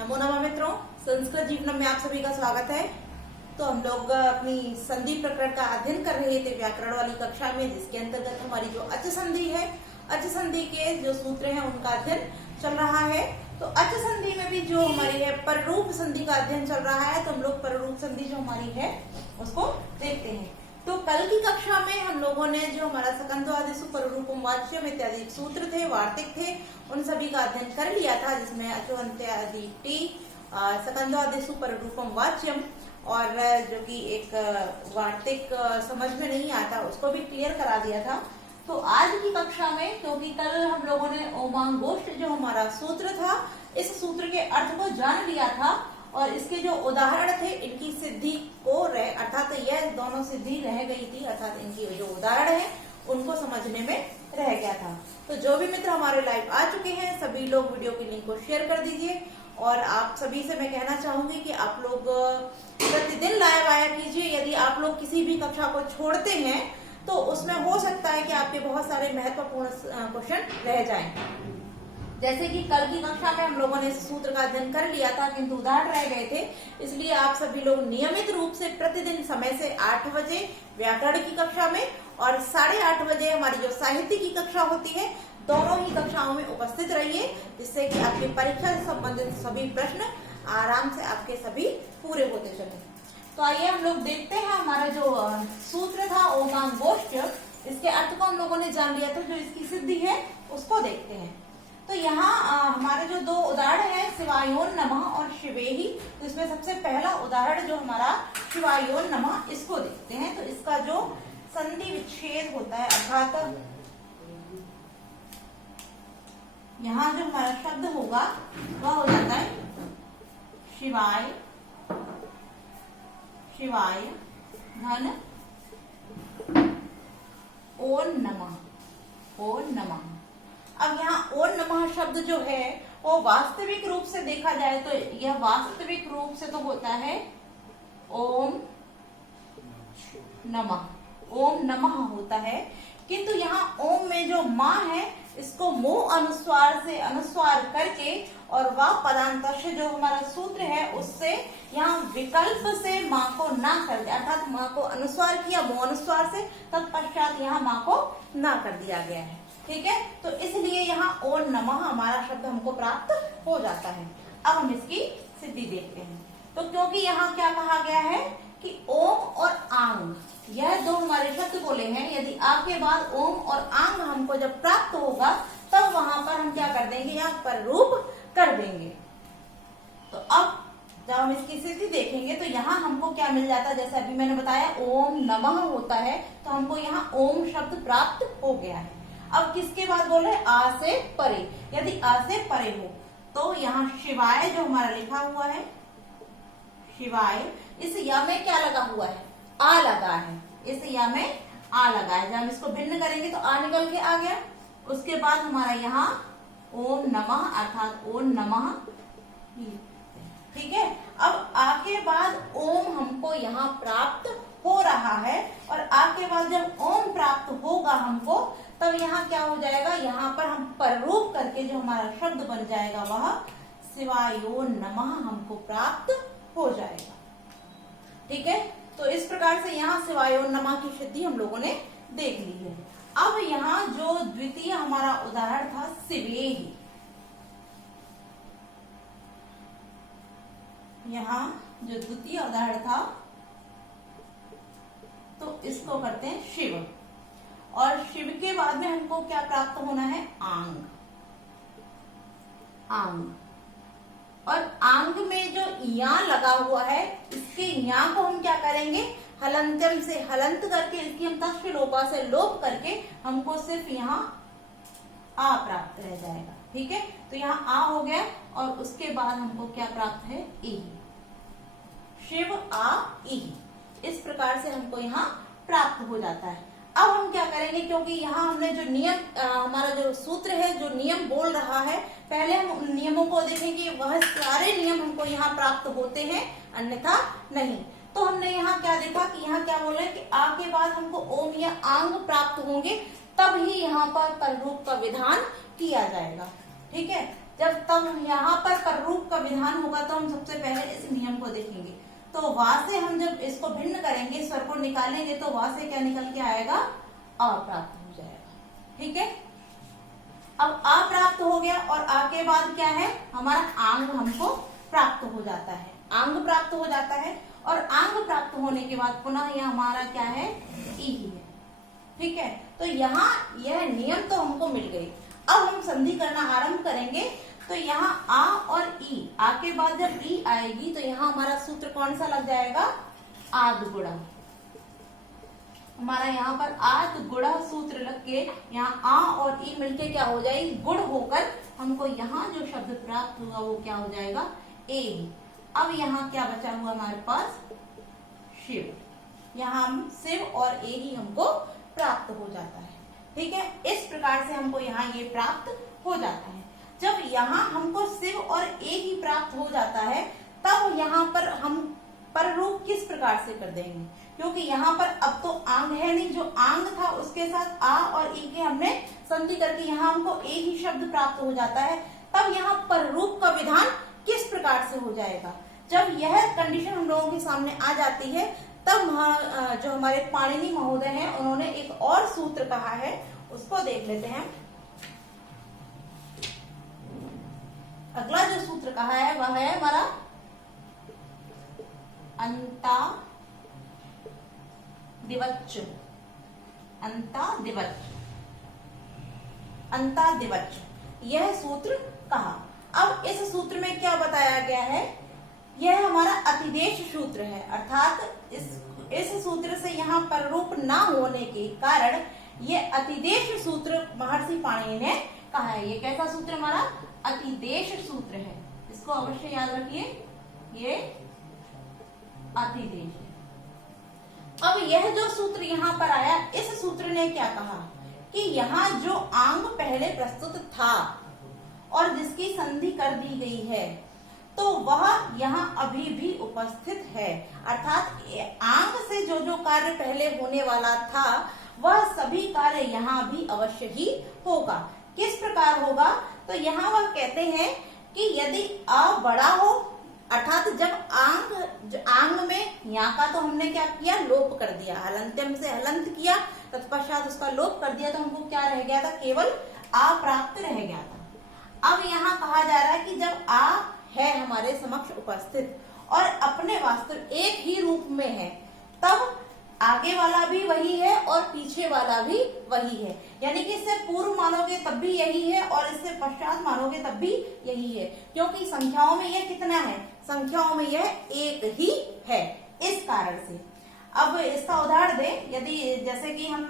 नमो नमः मित्रों, संस्कृत जीवनम में आप सभी का स्वागत है। तो हम लोग अपनी संधि प्रकरण का अध्ययन कर रहे थे व्याकरण वाली कक्षा में, जिसके अंतर्गत हमारी जो अच संधि है, अच संधि के जो सूत्र हैं उनका अध्ययन चल रहा है। तो अच संधि में भी जो हमारी है पररूप संधि का अध्ययन चल रहा है। तो हम लोग पररूप संधि जो हमारी है उसको देखते हैं। तो कल की कक्षा में हम लोगों ने जो हमारा सकंधवादिषु पररूपम वाच्यम इत्यादि सूत्र थे, वार्तिक थे, उन सभी का अध्ययन कर लिया था, जिसमें अचोअंत्यादि टी सकंधवादिषु पररूपम वाच्यम और जो कि एक वार्तिक समझ में नहीं आता उसको भी क्लियर करा दिया था। तो आज की कक्षा में, क्योंकि कल हम लोगों ने ओमांगोष्ठ जो हमारा सूत्र था, इस सूत्र के अर्थ को जान लिया था और इसके जो उदाहरण थे इनकी सिद्धि को अर्थात यह दोनों सिद्धि रह गई थी, अर्थात इनकी जो उदाहरण है उनको समझने में रह गया था। तो जो भी मित्र हमारे लाइव आ चुके हैं सभी लोग वीडियो की लिंक को शेयर कर दीजिए। और आप सभी से मैं कहना चाहूंगी कि आप लोग प्रतिदिन लाइव आया कीजिए। यदि आप लोग किसी भी कक्षा को छोड़ते हैं तो उसमें हो सकता है कि आपके बहुत सारे महत्वपूर्ण क्वेश्चन रह जाएं। जैसे कि कल की कक्षा में हम लोगों ने इस सूत्र का अध्ययन कर लिया था, किंतु उदाहरण रह गए थे। इसलिए आप सभी लोग नियमित रूप से प्रतिदिन समय से 8 बजे व्याकरण की कक्षा में और 8:30 बजे हमारी जो साहित्य की कक्षा होती है, दोनों ही कक्षाओं में उपस्थित रहिए, जिससे कि आपकी परीक्षा से संबंधित सभी प्रश्न आराम से आपके सभी पूरे होते चले। तो आइए हम लोग देखते हैं हमारा जो सूत्र था ओमांगोष्ठ, इसके अर्थ को हम लोगों ने जान लिया था, जो इसकी सिद्धि है उसको देखते हैं। तो यहाँ हमारे जो दो उदाहरण है शिवायोन नमः और शिवेहि, तो इसमें सबसे पहला उदाहरण जो हमारा शिवायोन नमः, इसको देखते हैं। तो इसका जो संधि विच्छेद होता है, अर्थात यहाँ जो हमारा शब्द होगा वह हो जाता है शिवाय, शिवाय धन ओम नमः, ओम नमः। अब यहाँ ओम नमः शब्द जो है वो वास्तविक रूप से देखा जाए तो यह वास्तविक रूप से तो होता है ओम नमः, ओम नमः होता है। किंतु यहाँ ओम में जो माँ है इसको मुंह अनुस्वार से अनुस्वार करके और वा पदांत से जो हमारा सूत्र है उससे यहाँ विकल्प से माँ को ना कर दिया, अर्थात माँ को अनुस्वार किया मुंह अनुस्वार से, तत्पश्चात यहाँ माँ को ना कर दिया गया है। ठीक है, तो इसलिए यहाँ ओम नमः हमारा शब्द हमको प्राप्त हो जाता है। अब हम इसकी सिद्धि देखते हैं। तो क्योंकि यहाँ क्या कहा गया है कि ओम और आंग, यह दो हमारे शब्द बोले हैं, यदि आ के बाद ओम और आंग हमको जब प्राप्त होगा तब वहां पर हम क्या कर देंगे, यहाँ पर रूप कर देंगे। तो अब जब हम इसकी स्थिति देखेंगे तो यहाँ हमको क्या मिल जाता है, जैसे अभी मैंने बताया ओम नमः होता है, तो हमको यहाँ ओम शब्द प्राप्त हो गया है। अब किसके बाद बोल रहे, आ से परे। यदि आ से परे हो तो यहाँ शिवाय जो हमारा लिखा हुआ है, शिवाय, इस या में क्या लगा हुआ है, आ लगा है, इस या में आ लगा है। जब हम इसको भिन्न करेंगे तो आ निकल के आ गया। उसके बाद हमारा यहाँ ओम नमः अर्थात ओम नमः, ठीक है। अब आ के बाद ओम हमको यहाँ प्राप्त हो रहा है और आ के बाद जब ओम प्राप्त होगा हमको तब यहाँ क्या हो जाएगा, यहाँ पर हम पररूप करके जो हमारा शब्द बन जाएगा वह शिवायो नमः हमको प्राप्त हो जाएगा। ठीक है, तो इस प्रकार से यहाँ शिवायो नमः की सिद्धि हम लोगों ने देख ली है। अब यहाँ जो द्वितीय हमारा उदाहरण था शिवेहि, यहाँ जो द्वितीय उदाहरण था तो इसको करते हैं शिव, और शिव के बाद में हमको क्या प्राप्त होना है, आंग, आंग। और आंग में जो या लगा हुआ है, इसके या को हम क्या करेंगे, हलंत्यम से हलंत करके इसकी हम तस्य लोपा से लोप करके हमको सिर्फ यहाँ आ प्राप्त रह जाएगा। ठीक है, तो यहाँ आ हो गया और उसके बाद हमको क्या प्राप्त है, ई, शिव आ ई। इस प्रकार से हमको यहाँ प्राप्त हो जाता है। अब हम क्या करेंगे, क्योंकि यहाँ हमने जो नियम हमारा जो सूत्र है जो नियम बोल रहा है, पहले हम उन नियमों को देखेंगे, वह सारे नियम हमको यहाँ प्राप्त होते हैं अन्यथा नहीं। तो हमने यहाँ क्या देखा कि यहाँ क्या बोल रहे हैं कि आ के बाद हमको ओम या आंग प्राप्त होंगे, तब ही यहाँ पर पररूप का विधान किया जाएगा। ठीक है, तब यहाँ पर रूप का विधान होगा तो हम सबसे पहले इस नियम को देखेंगे। तो वहां से हम जब इसको भिन्न करेंगे, स्वर को निकालेंगे, तो वहां से क्या निकल के आएगा, अ प्राप्त हो जाएगा। ठीक है, अब आ प्राप्त हो गया और आ के बाद क्या है, हमारा आंग हमको प्राप्त हो जाता है, आंग प्राप्त हो जाता है। और आंग प्राप्त होने के बाद पुनः यह हमारा क्या है, ई ही है। ठीक है, तो यहाँ यह नियम तो हमको मिल गई। अब हम संधि करना आरंभ करेंगे। तो यहाँ आ और ई, आ के बाद जब ई आएगी तो यहाँ हमारा सूत्र कौन सा लग जाएगा, आद गुणा। हमारा यहाँ पर आद गुणा सूत्र लग के यहाँ आ और ई मिलके क्या हो जाएगी, गुण होकर हमको यहाँ जो शब्द प्राप्त हुआ वो क्या हो जाएगा, ए। अब यहाँ क्या बचा हुआ हमारे पास, शिव। यहाँ हम शिव और ए ही हमको प्राप्त हो जाता है। ठीक है, इस प्रकार से हमको यहाँ ये प्राप्त हो जाता है। जब यहाँ हमको शिव और ए ही प्राप्त हो जाता है, तब यहाँ पर हम पर रूप किस प्रकार से कर देंगे, क्योंकि यहाँ पर अब तो आंग है नहीं, जो आंग था उसके साथ आ और ई के हमने संधि करके यहाँ हमको ए ही शब्द प्राप्त हो जाता है। तब यहाँ पर रूप का विधान किस प्रकार से हो जाएगा। जब यह कंडीशन हम लोगों के सामने आ जाती है, तब जो हमारे पाणिनि महोदय हैं उन्होंने एक और सूत्र कहा है, उसको देख लेते हैं। अगला जो सूत्र कहा है वह है हमारा अंतादिवच्। अंतादिवच् यह सूत्र कहा। अब इस सूत्र में क्या बताया गया है, यह हमारा अतिदेश सूत्र है, अर्थात इस सूत्र से यहाँ पर रूप ना होने के कारण ये अतिदेश सूत्र महर्षि पाणिनि ने कहा है। ये कैसा सूत्र, हमारा अतिदेश सूत्र है, इसको अवश्य याद रखिए, ये अतिदेश है। अब यह जो सूत्र यहाँ पर आया, इस सूत्र ने क्या कहा कि यहाँ जो आंग पहले प्रस्तुत था और जिसकी संधि कर दी गई है, तो वह यहाँ अभी भी उपस्थित है। अर्थात आंग से जो जो कार्य पहले होने वाला था वह सभी कार्य यहाँ भी अवश्य ही होगा। किस प्रकार होगा, तो यहाँ वह कहते हैं कि यदि अ बड़ा हो, अर्थात जब आंग में यहाँ का तो हमने क्या किया, लोप कर दिया, हलंत्यम से हलंत किया, तत्पश्चात उसका लोप कर दिया, तो हमको क्या रह गया था, केवल आ प्राप्त रह गया था। अब यहाँ कहा जा रहा है कि जब आ है हमारे समक्ष उपस्थित और अपने वास्तव एक ही रूप में है, तब आगे वाला भी वही है और पीछे वाला भी वही है। यानी कि इससे पूर्व मानोगे तब भी यही है और इससे पश्चात मानोगे तब भी यही है, क्योंकि संख्याओं में यह कितना है, संख्याओं में यह एक ही है। इस कारण से अब इसका उदाहरण दें, यदि जैसे कि हम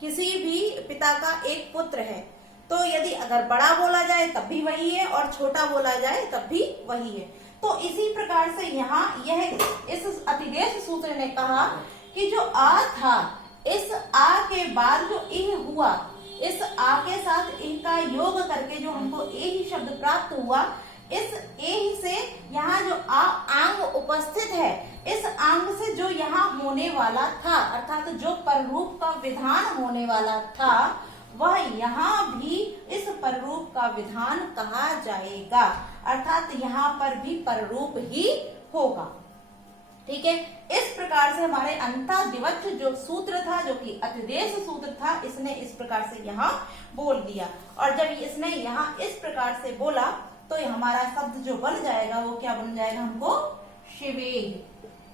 किसी भी पिता का एक पुत्र है, तो यदि अगर बड़ा बोला जाए तब भी वही है और छोटा बोला जाए तब भी वही है। तो इसी प्रकार से यहाँ यह इस अतिदेश सूत्र ने कहा कि जो आ था, इस आ के बाद जो इह हुआ, इस आ के साथ इह का योग करके जो हमको ए ही शब्द प्राप्त हुआ, इस ए ही से यहाँ जो आंग उपस्थित है, इस आंग से जो यहाँ होने वाला था, अर्थात जो पररूप का विधान होने वाला था, वह यहाँ भी इस पररूप का विधान कहा जाएगा। अर्थात यहाँ पर भी पररूप ही होगा। ठीक है, इस प्रकार से हमारे अंतादिवच् जो सूत्र था, जो कि अतिदेश सूत्र था, इसने इस प्रकार से यहाँ बोल दिया। और जब इसने यहाँ इस प्रकार से बोला, तो हमारा शब्द जो बन जाएगा वो क्या बन जाएगा, हमको शिवेह,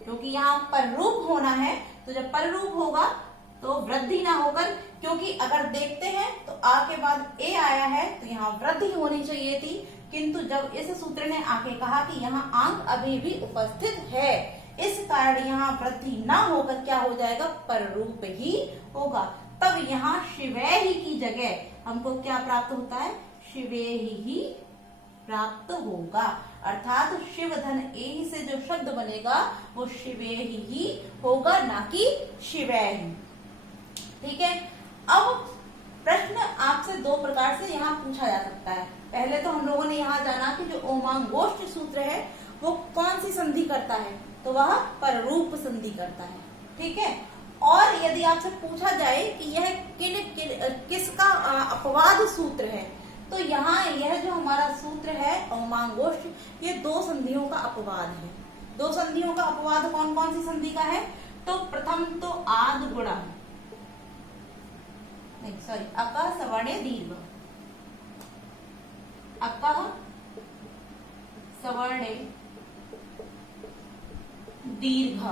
क्योंकि यहाँ पररूप होना है। तो जब पररूप होगा तो वृद्धि ना होकर, क्योंकि अगर देखते हैं तो आ के बाद ए आया है तो यहाँ वृद्धि होनी चाहिए थी, किंतु जब इस सूत्र ने आके कहा कि यहाँ आंग अभी भी उपस्थित है, इस कारण यहाँ वृद्धि ना होकर क्या हो जाएगा, पररूप ही होगा। तब यहाँ शिवै ही की जगह हमको क्या प्राप्त होता है, शिवे ही प्राप्त होगा। अर्थात शिव धन ए से जो शब्द बनेगा वो शिवे ही होगा, ना कि शिवै ही। ठीक है, अब प्रश्न आपसे दो प्रकार से यहाँ पूछा जा सकता है। पहले तो हम लोगों ने यहाँ जाना कि जो ओमांगोष्ठ सूत्र है वो कौन सी संधि करता है, तो वह पररूप संधि करता है। ठीक है, और यदि आपसे पूछा जाए कि यह किसका अपवाद सूत्र है, तो यहाँ यह जो हमारा सूत्र है औमांगोष्ठ, ये दो संधियों का अपवाद है। दो संधियों का अपवाद कौन कौन सी संधि का है? तो प्रथम तो आद गुणा, नहीं सॉरी, अकः सवर्णे दीर्घ, अकः सवर्णे दीर्घ,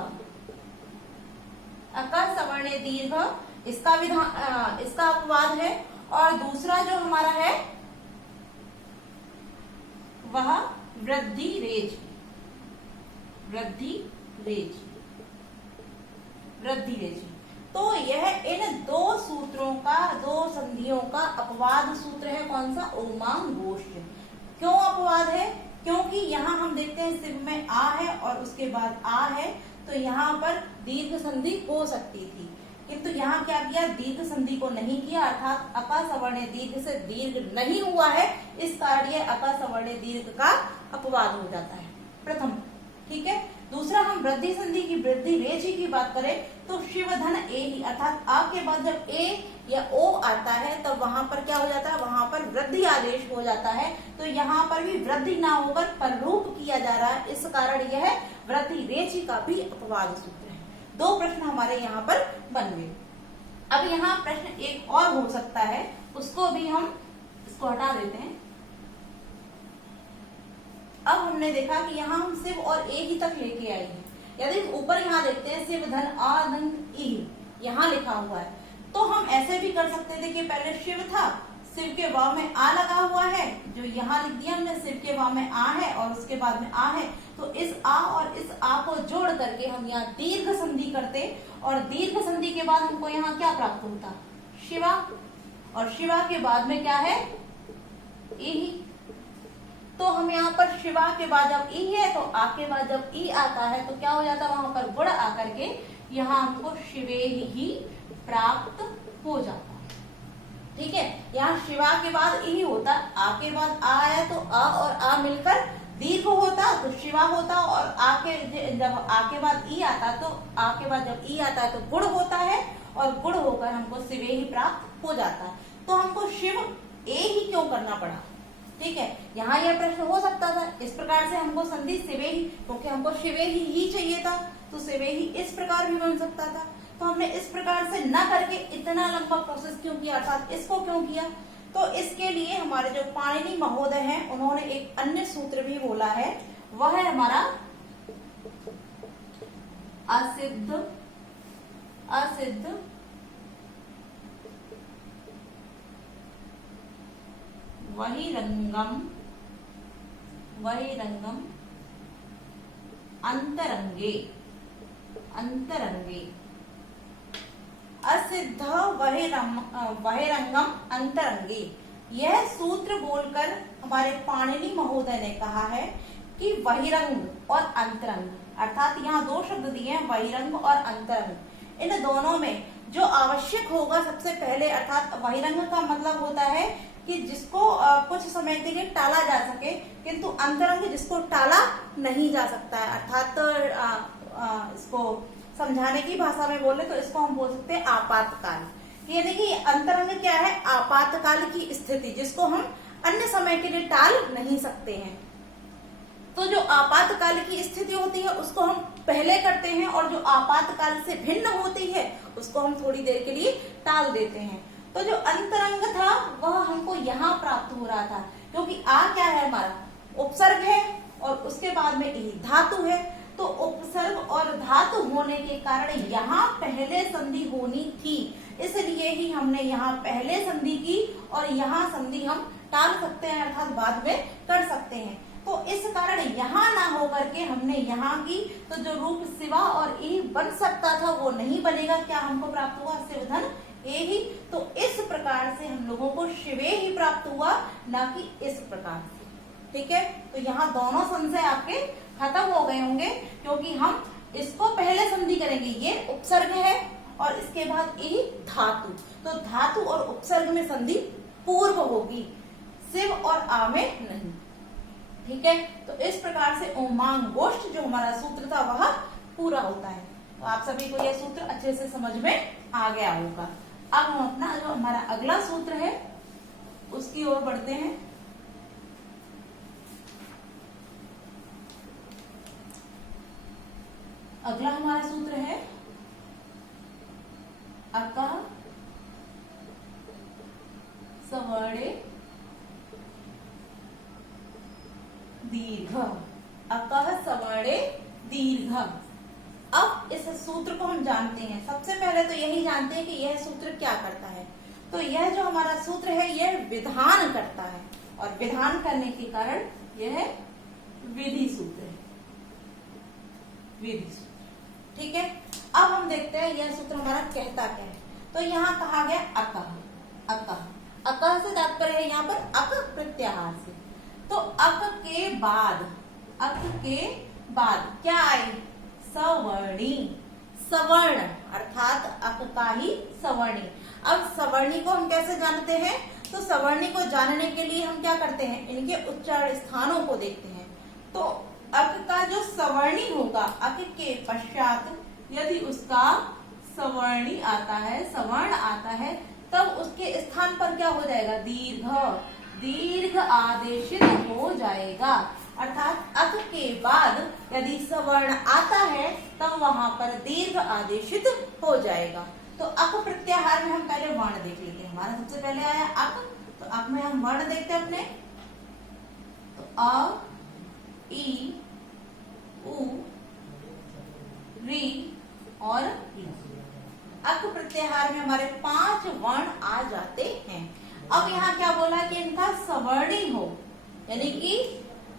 अकः सवर्णे दीर्घ, इसका विधान, इसका अपवाद है। और दूसरा जो हमारा है वह वृद्धि रेज, वृद्धि रेज, वृद्धि रेज। तो यह इन दो सूत्रों का, दो संधियों का अपवाद सूत्र है। कौन सा? औमांगोष्ठ। क्यों अपवाद है? क्योंकि यहाँ हम देखते हैं सिव में आ है और उसके बाद आ है, तो यहाँ पर दीर्घ संधि हो सकती थी, किंतु यहाँ क्या किया? दीर्घ संधि को नहीं किया, अर्थात अकः सवर्णे दीर्घ से दीर्घ नहीं हुआ है, इस कारण ये अकः सवर्णे दीर्घ का अपवाद हो जाता है, प्रथम। ठीक है। दूसरा, हम वृद्धि संधि की, वृद्धि रेचि की बात करें तो शिव धन ए ही, अर्थात आ के बाद जब ए या ओ आता है तब तो वहां पर क्या हो जाता है? वहां पर वृद्धि आदेश हो जाता है। तो यहाँ पर भी वृद्धि ना होकर पररूप किया जा रहा है, इस कारण यह वृद्धि रेचि का भी अपवाद सूत्र है। दो प्रश्न हमारे यहाँ पर बन गए। अब यहाँ प्रश्न एक और हो सकता है, उसको भी हम इसको हटा देते हैं। अब हमने देखा कि यहाँ हम सिव और ए ही तक लेके आए हैं। यदि ऊपर यहाँ देखते हैं सिव धन आ धन ई, यहाँ लिखा हुआ है, तो हम ऐसे भी कर सकते थे कि पहले शिव था, शिव के वाव में आ लगा हुआ है, जो यहाँ लिख दिया हमने, शिव के वाव में आ है और उसके बाद में आ है, तो इस आ और इस आ को जोड़ करके हम यहाँ दीर्घ संधि करते, और दीर्घ संधि के बाद हमको यहाँ क्या प्राप्त होता? शिवा, और शिवा के बाद में क्या है? ई। तो हम यहाँ पर शिवा के बाद जब ई है तो आ के बाद जब ई आता है तो क्या हो जाता है? वहां पर गुण आकर के यहाँ हमको शिवे ही प्राप्त हो जाता है। ठीक है। यहाँ शिवा के बाद ई होता, आ के बाद आ आया तो आ और आ मिलकर दीर्घ होता तो शिवा होता, और आ के जब आ के बाद ई आता तो आ के बाद जब ई आता है तो गुण होता है, और गुण होकर हमको शिवे ही प्राप्त हो जाता है। तो हमको शिव ए ही क्यों करना पड़ा? ठीक है। यहाँ यह प्रश्न हो सकता था, इस प्रकार से हमको संधि शिवे ही, क्योंकि हमको शिवे ही चाहिए था, तो शिवे ही इस प्रकार भी बन सकता था। तो हमने इस प्रकार से न करके इतना लंबा प्रोसेस क्यों किया, अर्थात इसको क्यों किया? तो इसके लिए हमारे जो पाणिनि महोदय हैं, उन्होंने एक अन्य सूत्र भी बोला है, वह है हमारा असिद्ध वहिरंगम अंतरंगे, असिद्ध वहिरंगम अंतरंगे। यह सूत्र बोलकर हमारे पाणिनि महोदय ने कहा है कि वहिरंग और अंतरंग, अर्थात यहाँ दो शब्द दिए हैं, वहिरंग और अंतरंग, इन दोनों में जो आवश्यक होगा सबसे पहले, अर्थात वहिरंग का मतलब होता है कि जिसको कुछ समय के लिए टाला जा सके, किंतु अंतरंग जिसको टाला नहीं जा सकता है, अर्थात इसको समझाने की भाषा में बोले तो इसको हम बोल सकते हैं आपातकाल। ये देखिए, अंतरंग क्या है? आपातकाल की स्थिति, जिसको हम अन्य समय के लिए टाल नहीं सकते हैं। तो जो आपातकाल की स्थिति होती है उसको हम पहले करते हैं, और जो आपातकाल से भिन्न होती है उसको हम थोड़ी देर के लिए टाल देते हैं। तो जो अंतरंग था वह हमको यहाँ प्राप्त हो रहा था, क्योंकि आ क्या है? हमारा उपसर्ग है, और उसके बाद में ई धातु है। तो उपसर्ग और धातु होने के कारण यहाँ पहले संधि होनी थी, इसलिए ही हमने यहाँ पहले संधि की, और यहाँ संधि हम टाल सकते हैं, अर्थात बाद में कर सकते हैं। तो इस कारण यहाँ ना होकर के हमने यहाँ की, तो जो रूप शिवा और ई बन सकता था वो नहीं बनेगा। क्या हमको प्राप्त हुआ? शिवधन ए ही। तो इस प्रकार से हम लोगों को शिवे ही प्राप्त हुआ, ना कि इस प्रकार से। ठीक है। तो यहाँ दोनों संशय आपके खत्म हो गए होंगे, क्योंकि हम इसको पहले संधि करेंगे, ये उपसर्ग है, और इसके बाद ई धातु, तो धातु और उपसर्ग में संधि पूर्व होगी, शिव और आ में नहीं। ठीक है। तो इस प्रकार से औमांगोष्ठ जो हमारा सूत्र था वह पूरा होता है। तो आप सभी को यह सूत्र अच्छे से समझ में आ गया होगा। अब हम अपना जो हमारा अगला सूत्र है उसके उसकी ओर बढ़ते हैं। अगला हमारा सूत्र है अकः सवर्णे दीर्घ। अकः सवर्णे दीर्घ। अब इस सूत्र को हम जानते हैं। सबसे पहले तो यही जानते हैं कि यह सूत्र क्या करता है। तो यह जो हमारा सूत्र है यह विधान करता है, और विधान करने के कारण यह विधि सूत्र है। विधि सूत्र, ठीक है। अब हम देखते हैं यह सूत्र हमारा कहता क्या है। तो यहाँ कहा गया अकः। अकः, अकः से तात्पर्य है यहाँ पर अक प्रत्याहार से। तो अक के बाद, अक के बाद क्या आए? सवर्णी। सवर्ण अर्थात अक का ही सवर्णी। अब सवर्णी को हम कैसे जानते हैं? तो सवर्णी को जानने के लिए हम क्या करते हैं? इनके उच्चारण स्थानों को देखते हैं। तो अक का जो सवर्णी होगा, अक के पश्चात यदि उसका सवर्णी आता है, सवर्ण आता है, तब उसके स्थान पर क्या हो जाएगा? दीर्घ। दीर्घ आदेशित हो जाएगा। अर्थात अक के बाद यदि सवर्ण आता है तब वहां पर दीर्घ आदेशित हो जाएगा। तो अक प्रत्याहार में हम पहले वर्ण देख लेते हैं। हमारा सबसे पहले आया अक, तो अक में हम वर्ण देखते हैं अपने। तो अ, ई, उ, री और इ। अक प्रत्याहार में हमारे 5 वर्ण आ जाते हैं। अब यहाँ क्या बोला कि इनका सवर्णी हो, यानी कि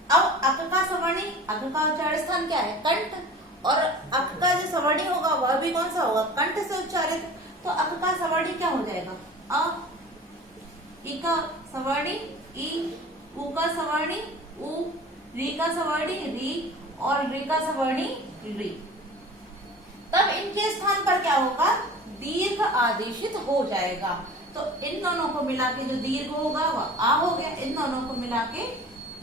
अब अक का सवर्णी, अक का उच्चारण स्थान क्या है? कंठ। और अक का जो सवर्णी होगा वह भी कौन सा होगा? कंठ से उच्चारित। तो अक का सवर्णी क्या हो जाएगा? अ। ई का सवर्णी ई, उ का सवर्णी उ, री का सवर्णी री और री का सवर्णी री। तब इनके स्थान पर क्या होगा? दीर्घ आदेशित हो जाएगा। तो इन दोनों को मिला के जो दीर्घ होगा वह आ हो गया, इन दोनों को मिला के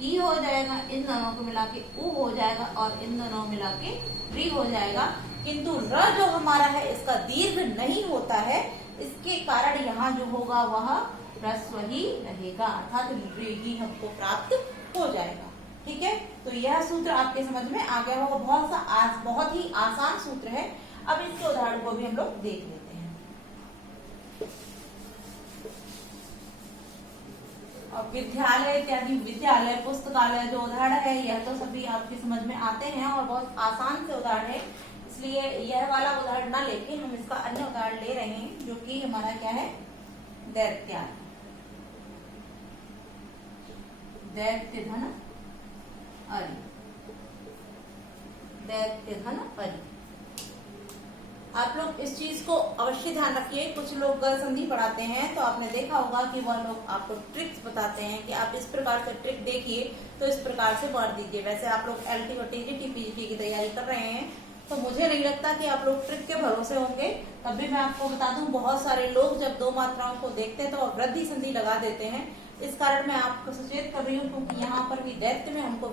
ई हो जाएगा, इन दोनों को मिला के उ हो जाएगा और इन दोनों को मिला के री हो जाएगा। किंतु र जो हमारा है इसका दीर्घ नहीं होता है, इसके कारण यहाँ जो होगा वह ह्रस्व ही रहेगा, अर्थात री ही हमको प्राप्त हो जाएगा। ठीक है, तो यह सूत्र आपके समझ में आ गया होगा। बहुत ही आसान सूत्र है। अब इसके उदाहरण को भी हम लोग देख लेते हैं। और विद्यालय इत्यादि, विद्यालय, पुस्तकालय जो उदाहरण है यह तो सभी आपकी समझ में आते हैं और बहुत आसान से उदाहरण है, इसलिए यह वाला उदाहरण ना लेके हम इसका अन्य उदाहरण ले रहे हैं जो कि हमारा क्या है? दैत्यार्थ। दैत्य धन अरि। दैत्य धन अरि। आप लोग इस चीज को अवश्य ध्यान रखिए। कुछ लोग गल संधि पढ़ाते हैं तो आपने देखा होगा कि वह लोग आपको ट्रिक्स बताते हैं कि आप इस प्रकार से ट्रिक देखिए तो इस प्रकार से पढ़ दीजिए। वैसे आप लोग एलटी और टीजीटी पीजीटी की तैयारी कर रहे हैं तो मुझे नहीं लगता कि आप लोग ट्रिक के भरोसे होंगे। तब भी मैं आपको बता दूं, बहुत सारे लोग जब दो मात्राओं को देखते हैं तो वृद्धि संधि लगा देते हैं। इस कारण मैं आपको सचेत कर रही हूँ क्योंकि यहाँ पर भी दैत्य में हमको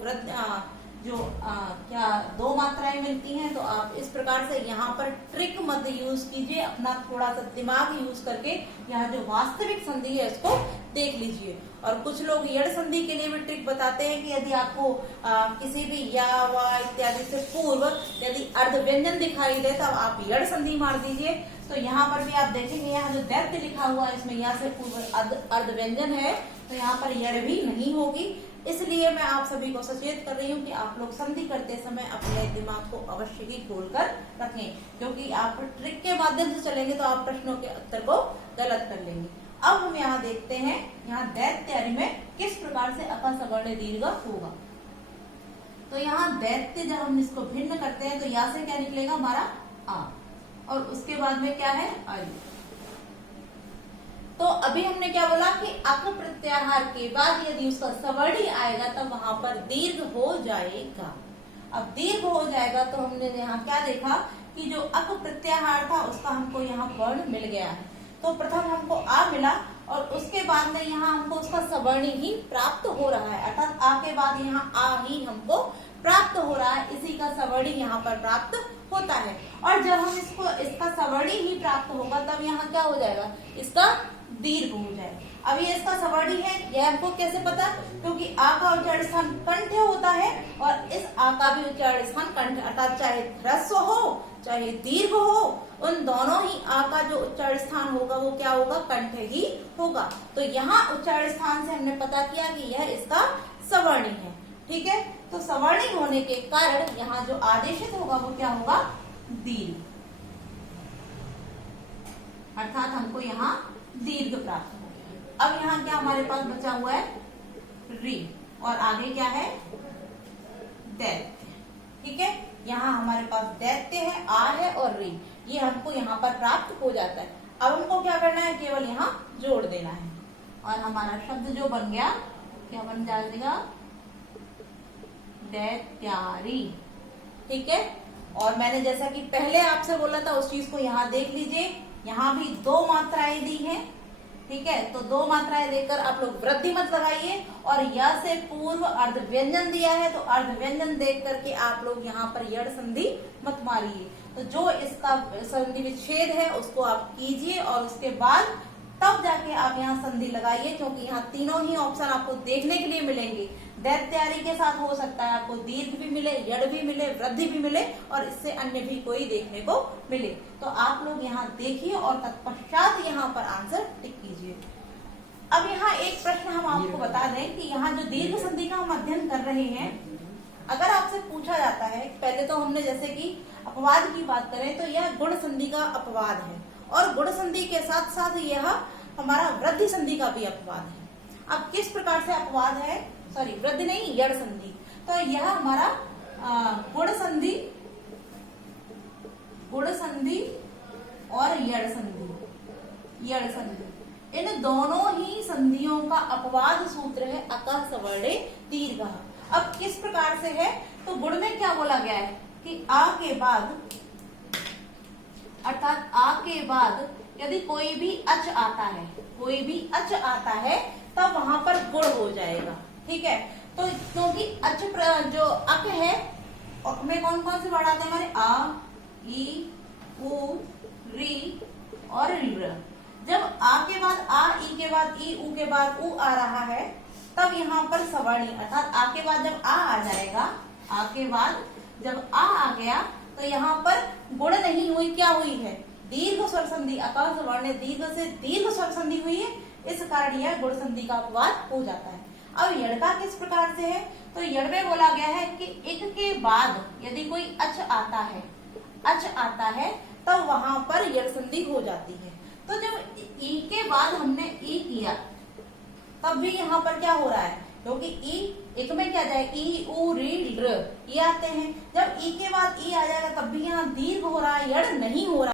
क्या दो मात्राएं मिलती हैं, तो आप इस प्रकार से यहाँ पर ट्रिक मत यूज कीजिए, अपना थोड़ा सा दिमाग यूज करके यहाँ जो वास्तविक संधि है उसको देख लीजिए। और कुछ लोग यड़ संधि के लिए भी ट्रिक बताते हैं कि यदि आपको किसी भी या वा इत्यादि से पूर्व यदि अर्ध व्यंजन दिखाई दे तब आप यड़ संधि मार दीजिए। तो यहाँ पर भी आप देखेंगे यहाँ जो दैत्य लिखा हुआ है इसमें या से पूर्व अर्ध व्यंजन है, तो यहाँ पर यड़ भी नहीं होगी। इसलिए मैं आप सभी को सचेत कर रही हूँ कि आप लोग संधि करते समय अपने दिमाग को अवश्य ही खोलकर रखें, क्योंकि आप ट्रिक के माध्यम से चलेंगे तो आप प्रश्नों के उत्तर को गलत कर लेंगे। अब हम यहाँ देखते हैं यहाँ दैत्य अरि में किस प्रकार से अका सवर्ण दीर्घ होगा। तो यहाँ दैत्य जब हम इसको भिन्न करते हैं तो यहाँ से क्या निकलेगा हमारा आ, और उसके बाद में क्या है अरि। तो अभी हमने क्या बोला कि अक प्रत्याहार के बाद यदि उसका सवर्णी आएगा तब वहां पर दीर्घ हो जाएगा। अब दीर्घ हो जाएगा तो हमने यहाँ क्या देखा कि जो अक प्रत्याहार था उसका हमको यहाँ वर्ण मिल गया है। तो प्रथम हमको आ मिला और उसके बाद में यहाँ हमको उसका सवर्णी ही प्राप्त हो रहा है, अर्थात आ के बाद यहाँ आ ही हमको प्राप्त हो रहा है, इसी का सवर्णी यहाँ पर प्राप्त होता है। और जब हम इसका सवर्णी ही प्राप्त होगा तब यहाँ क्या हो जाएगा? इसका दीर्घ हो जाएगा। अब ये इसका सवर्णी है, यह हमको कैसे पता? क्योंकि आ का उच्चारण स्थान कंठ होता है और इस आ का भी उच्चारण स्थान कंठ, अर्थात चाहे ह्रस्व हो चाहे दीर्घ हो, उन दोनों ही आ का जो उच्चारण स्थान होगा वो क्या होगा? कंठ ही होगा। तो यहाँ उच्चारण स्थान से हमने पता किया कि यह इसका सवर्णी है। ठीक है, तो सवर्णी होने के कारण यहाँ जो आदेशित होगा वो क्या होगा? दीर्घ, अर्थात हमको यहाँ दीर्घ प्राप्त हो गया। अब यहाँ क्या हमारे पास बचा हुआ है? री, और आगे क्या है? दैत्य। ठीक है, यहाँ हमारे पास दैत्य है, आ है और री, ये हमको यहाँ पर प्राप्त हो जाता है। अब हमको क्या करना है? केवल यहाँ जोड़ देना है और हमारा शब्द जो बन गया क्या बन जाएगा? दैत्यारी। ठीक है, और मैंने जैसा कि पहले आपसे बोला था उस चीज को यहाँ देख लीजिए, यहाँ भी 2 मात्राएं दी हैं। ठीक है, तो 2 मात्राएं देकर आप लोग वृद्धि मत लगाइए, और य से पूर्व अर्ध व्यंजन दिया है तो अर्ध व्यंजन देख करके आप लोग यहाँ पर यड़ संधि मत मारिए। तो जो इसका संधि विच्छेद है उसको आप कीजिए और उसके बाद तब जाके आप यहाँ संधि लगाइए, क्योंकि यहाँ तीनों ही ऑप्शन आपको देखने के लिए मिलेंगे। दैत्यारी के साथ हो सकता है आपको दीर्घ भी मिले, यड़ भी मिले, वृद्धि भी मिले, और इससे अन्य भी कोई देखने को मिले। तो आप लोग यहाँ देखिए और तत्पश्चात यहाँ पर आंसर टिक कीजिए। अब यहाँ एक प्रश्न हम आपको बता दें कि यहाँ जो दीर्घ संधि का हम अध्ययन कर रहे हैं, अगर आपसे पूछा जाता है, पहले तो हमने जैसे कि अपवाद की बात करें तो यह गुण संधि का अपवाद है, और गुण संधि के साथ साथ यह हमारा वृद्धि संधि का भी अपवाद है। अब किस प्रकार से अपवाद है? सॉरी, वृद्धि नहीं, यड़ संधि। तो यह हमारा गुण संधि और यड़ संधि, इन दोनों ही संधियों का अपवाद सूत्र है अकः सवर्णे दीर्घः। अब किस प्रकार से है? तो गुण में क्या बोला गया है कि आ के बाद, अर्थात आ के बाद यदि कोई भी अच आता है तब वहां पर गुण हो जाएगा। ठीक है, तो क्योंकि अच जो अक है, अक में कौन कौन से वर्ण आते हैं हमारे? आ, ई, उ, री और ऋ। जब आ के बाद आ, ई के बाद ई, उ के बाद उ आ रहा है, तब यहाँ पर सवर्णी, अर्थात आ के बाद जब आ जाएगा, आ के बाद जब आ गया तो यहाँ पर गुण नहीं हुई, क्या हुई है? दीर्घ स्वर संधि, अकः सवर्णे दीर्घ से दीर्घ स्वर संधि हुई है, इस कारण यह गुण संधि का अपवाद हो जाता है। अब यड़ का किस प्रकार से है? तो यड़ में बोला गया है कि इक के बाद यदि कोई अच आता है तब वहां पर यड़ संधि हो जाती है। तो जब ई के बाद हमने ई किया तब भी यहाँ पर क्या हो रहा है? क्योंकि ई एक में क्या जाए? ई, उ, री, ऋ, ये आते हैं। जब ई के बाद ई आ जाएगा तब भी यहाँ दीर्घ हो रहा है, यड़ नहीं हो रहा।